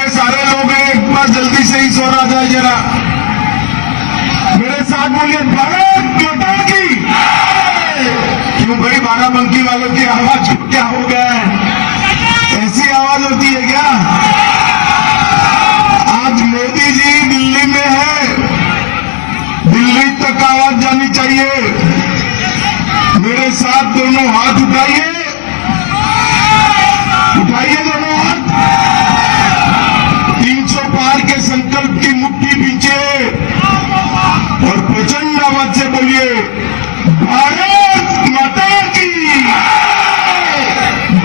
पीछे सारे लोग हैं, एक बार जल्दी से ही सो रहा जाए जरा। मेरे साथ बोलिए भारत माता की। क्यों भाई, बाराबंकी वालों की आवाज क्या हो गया है? ऐसी आवाज होती है क्या? आज मोदी जी दिल्ली में है, दिल्ली तक आवाज जानी चाहिए। मेरे साथ दोनों हाथ उठाइए, उठाइए दोनों हाथ। 300 पार के संकल्प की मुट्ठी पीछे और प्रचंड आवाज से बोलिए भारत माता की,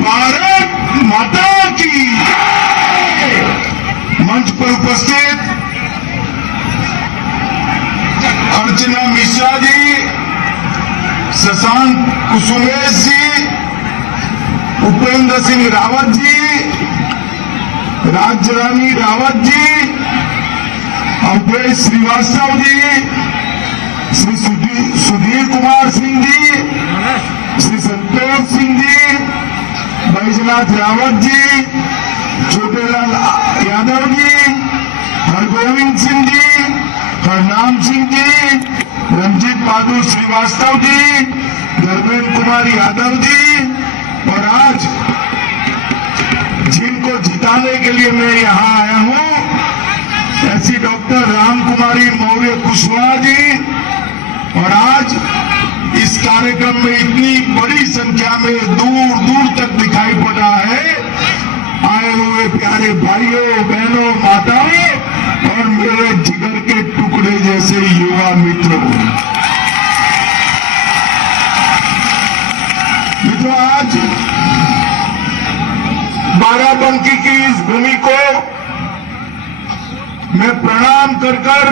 भारत माता की। मंच पर उपस्थित अर्चना मिश्रा जी, शशांक कुसुमेश जी, उपेंद्र सिंह रावत जी, राज्यरानी रावत जी, अवधेश श्रीवास्तव जी, श्री सुधीर कुमार सिंह जी, श्री संतोष सिंह जी, बैजनाथ रावत जी, छोटेलाल यादव जी, हरगोविंद सिंह जी, हरनाम सिंह जी, रंजीत बहादुर श्रीवास्तव जी, धर्मेंद्र कुमार यादव जी, और आज जिनको जिताने के लिए मैं यहाँ आया हूँ, ऐसी डॉक्टर राम कुमारी मौर्य कुशवाहा जी। और आज इस कार्यक्रम में इतनी बड़ी संख्या में दूर दूर तक दिखाई पड़ रहा है आए हुए प्यारे भाइयों बहनों माताओं और मेरे जिगर के टुकड़े जैसे युवा मित्रों। मित्रों, आज बाराबंकी की इस भूमि को मैं प्रणाम कर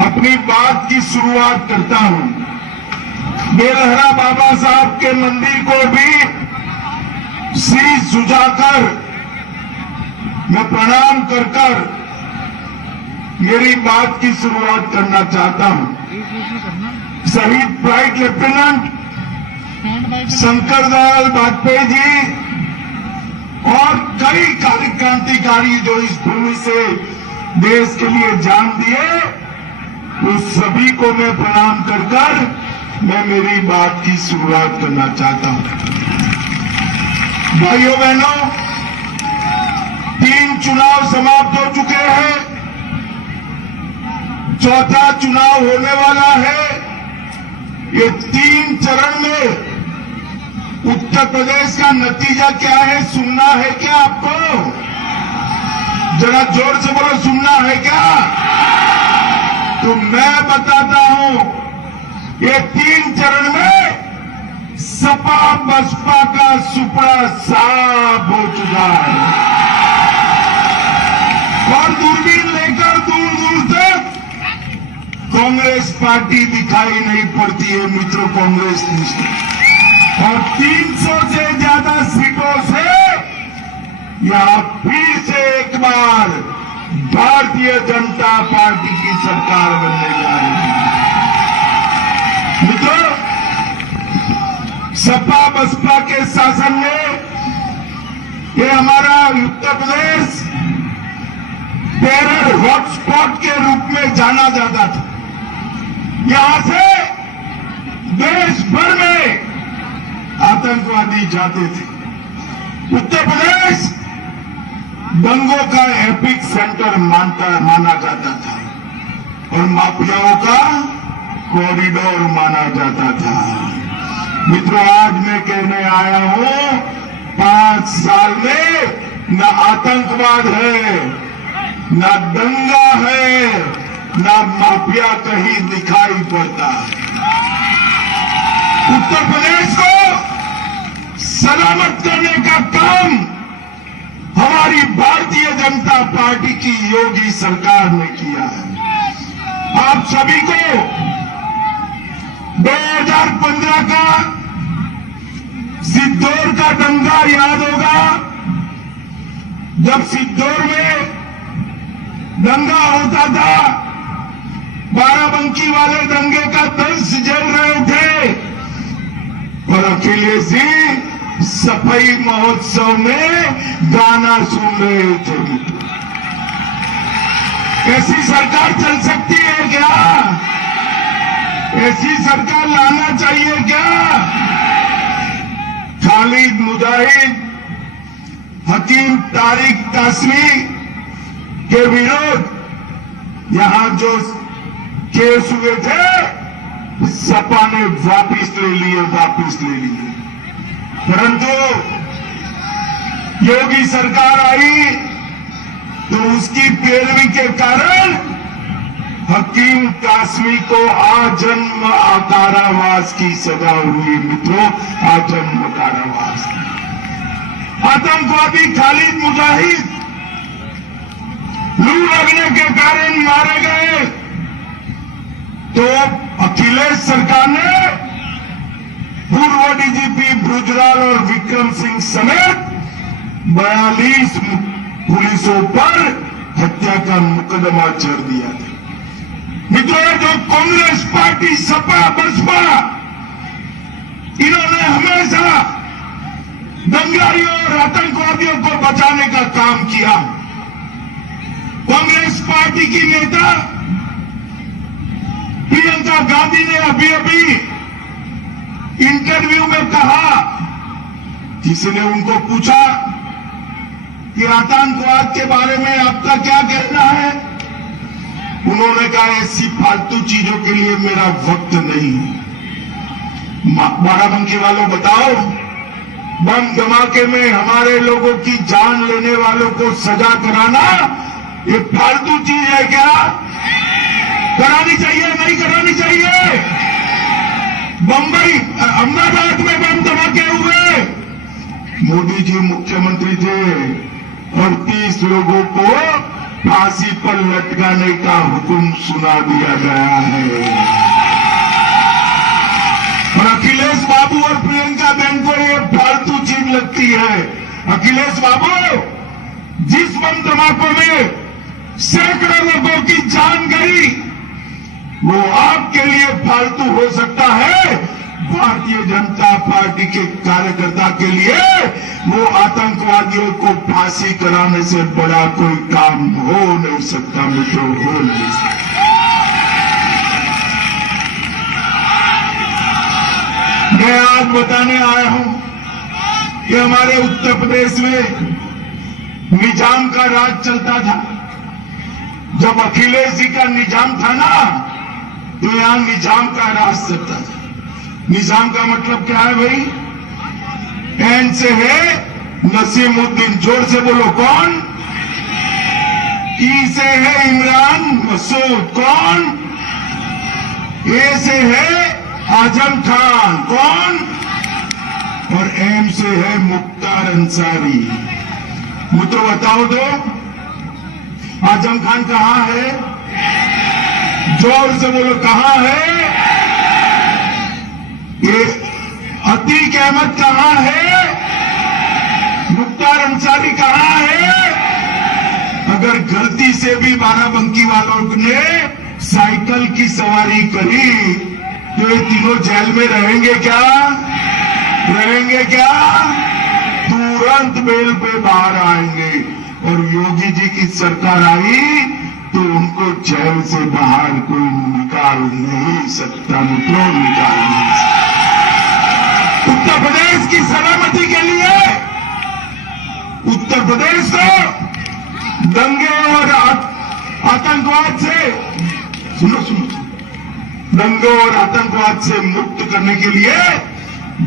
अपनी बात की शुरुआत करता हूं। बेलहरा बाबा साहब के मंदिर को भी शीश झुकाकर मैं प्रणाम कर मेरी बात की शुरुआत करना चाहता हूं। शहीद फ्लाइट लेफ्टिनेंट शंकर दयाल वाजपेयी जी और कई क्रांतिकारी जो इस भूमि से देश के लिए जान दिए, उस सभी को मैं प्रणाम कर मैं मेरी बात की शुरुआत करना चाहता हूं। भाइयों बहनों, 3 चुनाव समाप्त हो चुके हैं, चौथा चुनाव होने वाला है। ये 3 चरण में उत्तर प्रदेश का नतीजा क्या है, सुनना है क्या आपको? जरा जोर से बोलो, सुनना है क्या? तो मैं बताता हूं, ये 3 चरण में सपा बसपा का सुपड़ा साफ हो चुका है और दूरबीन लेकर दूर दूर तक कांग्रेस पार्टी दिखाई नहीं पड़ती है मित्रों, कांग्रेस और 300 से ज्यादा सीटों से यहां फिर से एक बार भारतीय जनता पार्टी की सरकार बनने जा रही है। मित्रों, सपा बसपा के शासन में ये हमारा उत्तर प्रदेश टेरर हॉटस्पॉट के रूप में जाना जाता था। यहां से देश भर में आतंकवादी जाते थे। उत्तर प्रदेश दंगों का एपिक सेंटर माना जाता था और माफियाओं का कॉरिडोर माना जाता था। मित्रों, आज मैं कहने आया हूं, 5 साल में न आतंकवाद है, न दंगा है, न माफिया कहीं दिखाई पड़ता है। उत्तर प्रदेश को सलामत करने का काम हमारी भारतीय जनता पार्टी की योगी सरकार ने किया है। आप सभी को 2015 का सिद्धौर का दंगा याद होगा, जब सिद्धौर में दंगा होता था, बाराबंकी वाले दंगे का तंज जल रहे थे और अखिलेश जी सफाई महोत्सव में गाना सुन रहे थे। ऐसी सरकार चल सकती है क्या? ऐसी सरकार लाना चाहिए क्या? खालिद मुजाहिद, हकीम तारिक कासमी के विरोध यहां जो केस हुए थे, सपा ने वापिस ले लिए। परंतु योगी सरकार आई तो उसकी पैरवी के कारण हकीम कासमी को आजन्म कारावास की सजा हुई। मित्रों, आजन्म कारावास। आतंकवादी खालिद मुजाहिद लू लगने के कारण मारे गए तो अखिलेश सरकार ने पूर्व डीजीपी बृजलाल और विक्रम सिंह समेत 42 पुलिसों पर हत्या का मुकदमा चढ़ दिया था। मित्रों, जो कांग्रेस पार्टी, सपा, बसपा, इन्होंने हमेशा दंगाइयों और आतंकवादियों को बचाने का काम किया। कांग्रेस पार्टी की नेता प्रियंका गांधी ने अभी इंटरव्यू में कहा, किसी ने उनको पूछा कि आतंकवाद के बारे में आपका क्या कहना है? उन्होंने कहा, ऐसी फालतू चीजों के लिए मेरा वक्त नहीं। बाराबंकी वालों, बताओ, बम धमाके में हमारे लोगों की जान लेने वालों को सजा कराना ये फालतू चीज है क्या? करानी चाहिए, नहीं करानी चाहिए? बंबई, अहमदाबाद में बम धमाके हुए, मोदी जी मुख्यमंत्री थे और 30 लोगों को फांसी पर लटकाने का हुक्म सुना दिया गया है। और अखिलेश बाबू और प्रियंका बहन को ये फालतू चीज लगती है। अखिलेश बाबू, जिस बम धमाकों में सैकड़ों लोगों की जान गई, वो आपके लिए फालतू हो सकता है, भारतीय जनता पार्टी के कार्यकर्ता के लिए वो आतंकवादियों को फांसी कराने से बड़ा कोई काम हो नहीं सकता। मित्रों, हो नहीं सकता। मैं आज बताने आया हूं कि हमारे उत्तर प्रदेश में निजाम का राज चलता था। जब अखिलेश जी का निजाम था ना, तो यहां निजाम का राज चलता था। निजाम का मतलब क्या है भाई? एन से है नसीमुद्दीन, जोर से बोलो, कौन? ई से है इमरान मसूद, कौन? ए से है आजम खान, कौन? और एम से है मुख्तार अंसारी। मित्रों, बताओ तो, आजम खान कहां है? जोर से बोलो, कहां है? ये अतीक अहमद कहां है? मुख्तार अंसारी कहां है? अगर गलती से भी बाराबंकी वालों ने साइकिल की सवारी करी तो ये तीनों जेल में रहेंगे क्या? रहेंगे क्या? तुरंत बेल पे बाहर आएंगे। और योगी जी की सरकार आई तो उनको जेल से बाहर कोई निकाल नहीं सकता। मित्रों, निकाल नहीं सकता। उत्तर प्रदेश की सलामती के लिए उत्तर प्रदेश को दंगे और आतंकवाद से, सुनो, दंगे और आतंकवाद से मुक्त करने के लिए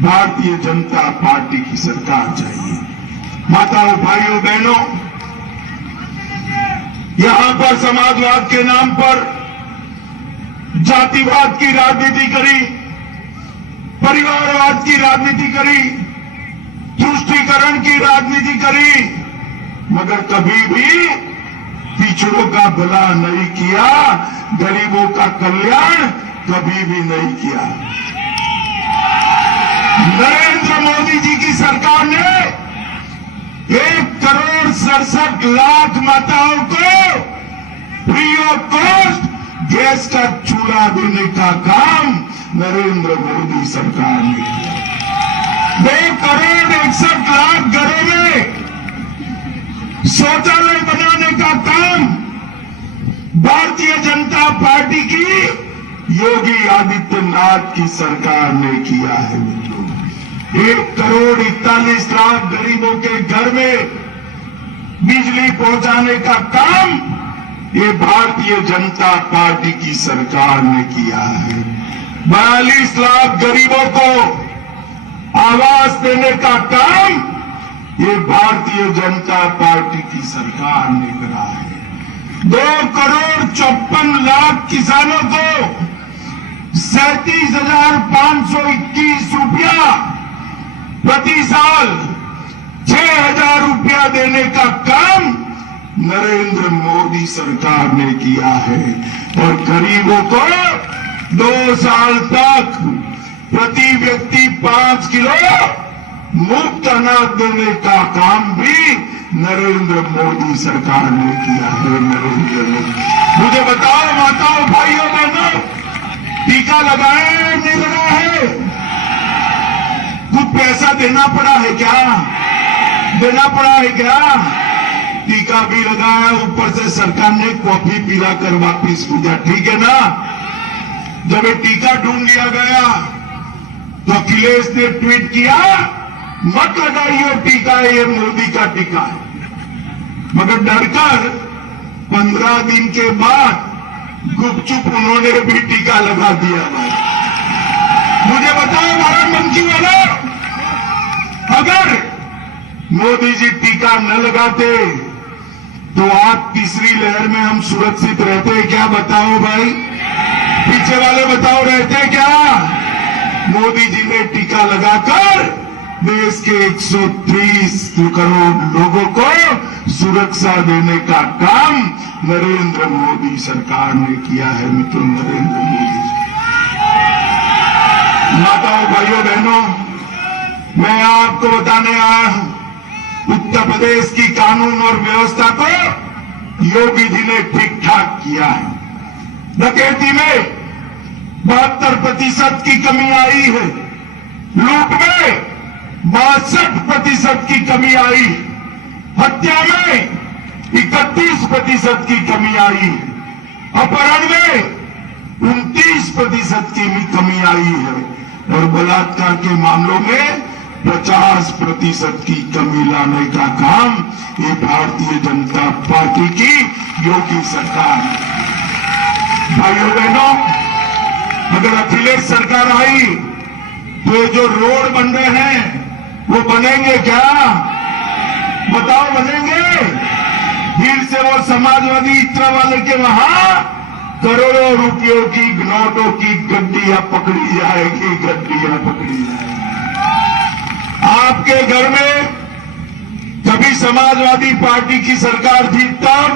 भारतीय जनता पार्टी की सरकार चाहिए। माताओं, भाइयों, बहनों, यहां पर समाजवाद के नाम पर जातिवाद की राजनीति करी, परिवारवाद की राजनीति करी, तुष्टीकरण की राजनीति करी, मगर कभी भी पिछड़ों का भला नहीं किया, गरीबों का कल्याण कभी भी नहीं किया। नरेंद्र मोदी जी की सरकार ने 1,67,00,000 माताओं को फ्री ऑफ कॉस्ट गैस का चूल्हा देने का काम नरेंद्र मोदी सरकार ने किया। 2,61,00,000 योगी आदित्यनाथ की सरकार ने किया है मित्रों। 1,41,00,000 गरीबों के घर में बिजली पहुंचाने का काम ये भारतीय जनता पार्टी की सरकार ने किया है। 42 लाख गरीबों को आवास देने का काम ये भारतीय जनता पार्टी की सरकार ने करा है। 2,54,00,000 किसानों को 37,521 रुपया प्रति साल 6,000 रुपया देने का काम नरेंद्र मोदी सरकार ने किया है। और गरीबों को 2 साल तक प्रति व्यक्ति 5 किलो मुफ्त अनाज देने का काम भी नरेंद्र मोदी सरकार ने किया है। नरेंद्र मोदी, मुझे बताओ माताओं भाइयों बहनों, टीका लगाए नहीं लगा है? कुछ पैसा देना पड़ा है क्या? देना पड़ा है क्या? टीका भी लगाया, ऊपर से सरकार ने कॉफी पिलाकर वापिस भेजा, ठीक है ना? जब ये टीका ढूंढ लिया गया तो अखिलेश ने ट्वीट किया, मत लगाइए टीका, ये मोदी का टीका है। मगर डरकर 15 दिन के बाद गुपचुप उन्होंने भी टीका लगा दिया। भाई मुझे बताओ भारत मंत्री वालों, अगर मोदी जी टीका न लगाते तो आज तीसरी लहर में हम सुरक्षित रहते क्या? बताओ भाई, पीछे वाले बताओ, रहते क्या? मोदी जी ने टीका लगाकर देश के 130 करोड़ लोगों को सुरक्षा देने का काम नरेंद्र मोदी सरकार ने किया है मित्रों। नरेंद्र मोदी, माताओं भाइयों बहनों, मैं आपको बताने आया हूं, उत्तर प्रदेश की कानून और व्यवस्था को योगी जी ने ठीक ठाक किया है। डकैती में 72% की कमी आई है, लूट में 62% की कमी आई, हत्या में 31% की कमी आई, अपहरण में 29% की कमी आई है और बलात्कार के मामलों में 50% की कमी लाने का काम ये भारतीय जनता पार्टी की योगी सरकार है। भाइयों बहनों, अगर अखिलेश सरकार आई तो ये जो रोड बन रहे हैं वो बनेंगे क्या? बताओ, बनेंगे? फिर से वो समाजवादी इतना वाले के वहां करोड़ों रुपयों की नोटों की गड्डियां पकड़ी जाएगी, गड्डियां पकड़ी जाएगी। आपके घर में कभी समाजवादी पार्टी की सरकार थी तब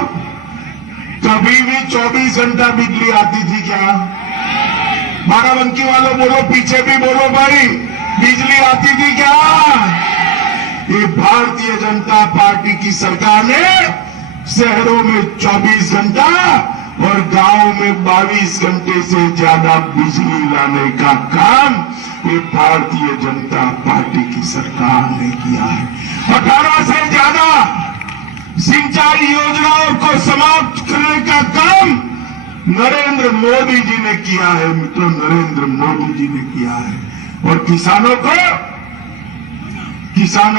कभी भी 24 घंटा बिजली आती थी क्या? बाराबंकी वालों बोलो, पीछे भी बोलो भाई, बिजली आती थी क्या? ये भारतीय जनता पार्टी की सरकार ने शहरों में 24 घंटा और गांव में 22 घंटे से ज्यादा बिजली लाने का काम ये भारतीय जनता पार्टी की सरकार ने किया है। 18 से ज्यादा सिंचाई योजनाओं को समाप्त करने का काम नरेंद्र मोदी जी ने किया है मित्रों, नरेंद्र मोदी जी ने किया है। और किसानों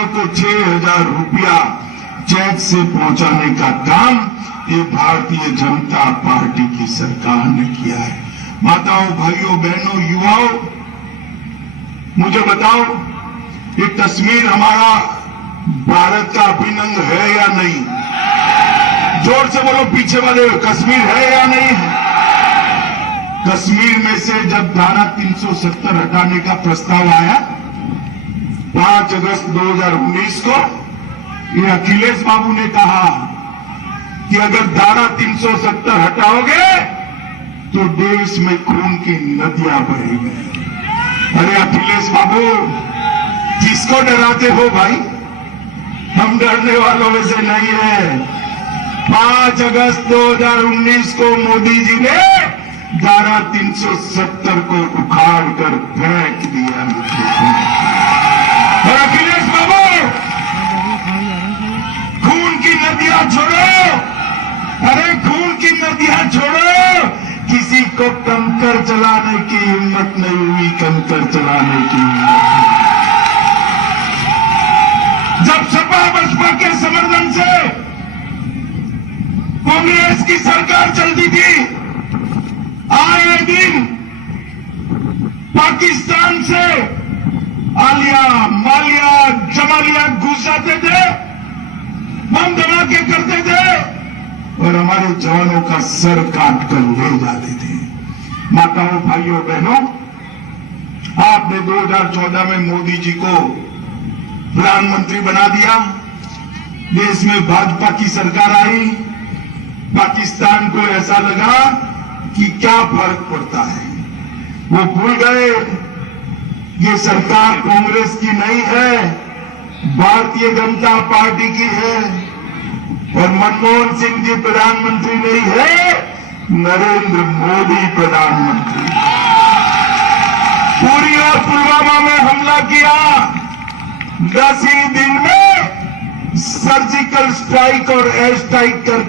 को 6,000 रुपया चेक से पहुंचाने का काम ये भारतीय जनता पार्टी की सरकार ने किया है। माताओं भाइयों बहनों युवाओं, मुझे बताओ, ये कश्मीर हमारा भारत का अभिन्न अंग है या नहीं? जोर से बोलो पीछे वाले, कश्मीर है या नहीं है? कश्मीर में से जब धारा 370 हटाने का प्रस्ताव आया 5 अगस्त 2019 को, ये अखिलेश बाबू ने कहा कि अगर धारा 370 हटाओगे तो देश में खून की नदियां बहेंगी। अरे अखिलेश बाबू, किसको डराते हो भाई? हम डरने वालों में से नहीं है। 5 अगस्त 2019 को मोदी जी ने धारा 370 को उखाड़ कर फेंक दिया। और अखिलेश बाबू, खून की नदियां छोड़ो, अरे खून की नदियां छोड़ो, किसी को कंकर चला की हिम्मत नहीं हुई, कंकर चलाने की हिम्मत हुई। जब सपा बसपा के समर्थन से कांग्रेस की सरकार चलती थी, आए दिन पाकिस्तान से आलिया मालिया जमालिया घुस जाते थे, बम धमाके करते थे और हमारे जवानों का सर काट कर ले जाते थे। माताओं, भाइयों, बहनों, आपने 2014 में मोदी जी को प्रधानमंत्री बना दिया। देश में भाजपा की सरकार आई। पाकिस्तान को ऐसा लगा कि क्या फर्क पड़ता है। वो भूल गए ये सरकार कांग्रेस की नहीं है, भारतीय जनता पार्टी की है और मनमोहन सिंह जी प्रधानमंत्री नहीं है, नरेंद्र मोदी प्रधानमंत्री। पुरी और पुलवामा में हमला किया, 10 ही दिन में सर्जिकल स्ट्राइक और एयर स्ट्राइक कर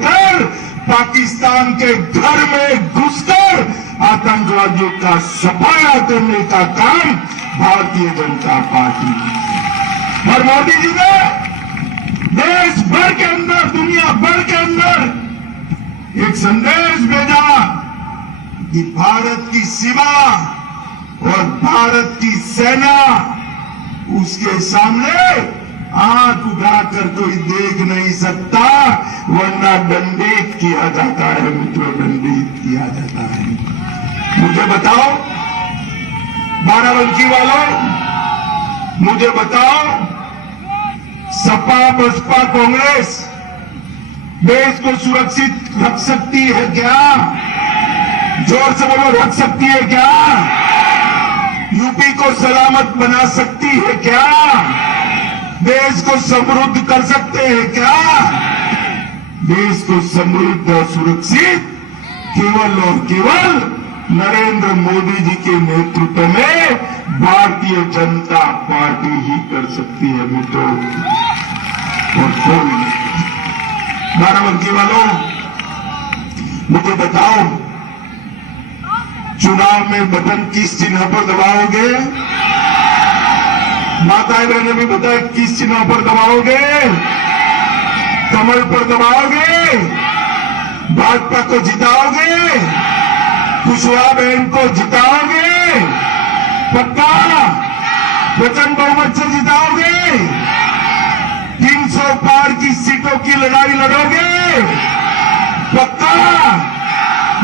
पाकिस्तान के घर में घुसकर आतंकवादियों का सफाया करने का काम भारतीय जनता पार्टी। और मोदी जी ने देश भर के अंदर, दुनिया भर के अंदर एक संदेश भेजा कि भारत की सीमा और भारत की सेना, उसके सामने आंख उठाकर कोई देख नहीं सकता, वरना दंडित किया जाता है, मित्रों, दंडित किया जाता है। मुझे बताओ बाराबंकी वालों, मुझे बताओ, सपा बसपा कांग्रेस देश को सुरक्षित रख सकती है क्या? जोर से बोलो, रख सकती है क्या? यूपी को सलामत बना सकती है क्या? देश को समृद्ध कर सकते हैं क्या? देश को समृद्ध और सुरक्षित केवल और केवल नरेंद्र मोदी जी के नेतृत्व में भारतीय जनता पार्टी ही कर सकती है, मित्रों, और कोई नहीं। बाराबंकी वालों, मुझे बताओ, चुनाव में बटन किस चिन्ह पर दबाओगे? माताएं बहनें भी बताए, किस चिन्ह पर दबाओगे? कमल पर दबाओगे? भाजपा को जिताओगे? कुशवाहा बहन को जिताओगे? पक्का प्रचंड बहुमत से जिताओगे? 300 पार की सीटों की लड़ाई लड़ोगे? पक्का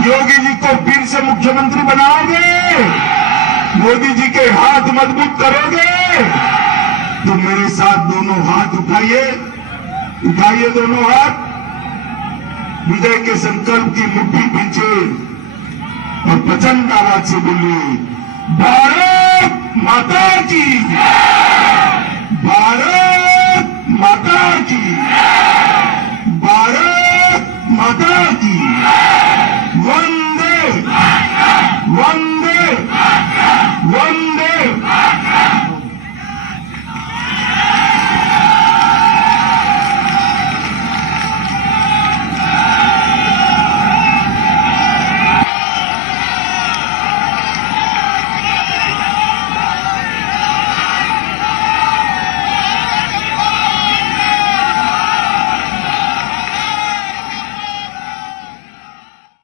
योगी जी को फिर से मुख्यमंत्री बनाओगे? मोदी जी के हाथ मजबूत करोगे? तो मेरे साथ दोनों हाथ उठाइए, उठाइए दोनों हाथ, विजय के संकल्प की मुट्ठी पीछे और प्रचंड आवाज से बोलिए, भारत माता की, भारत माता की।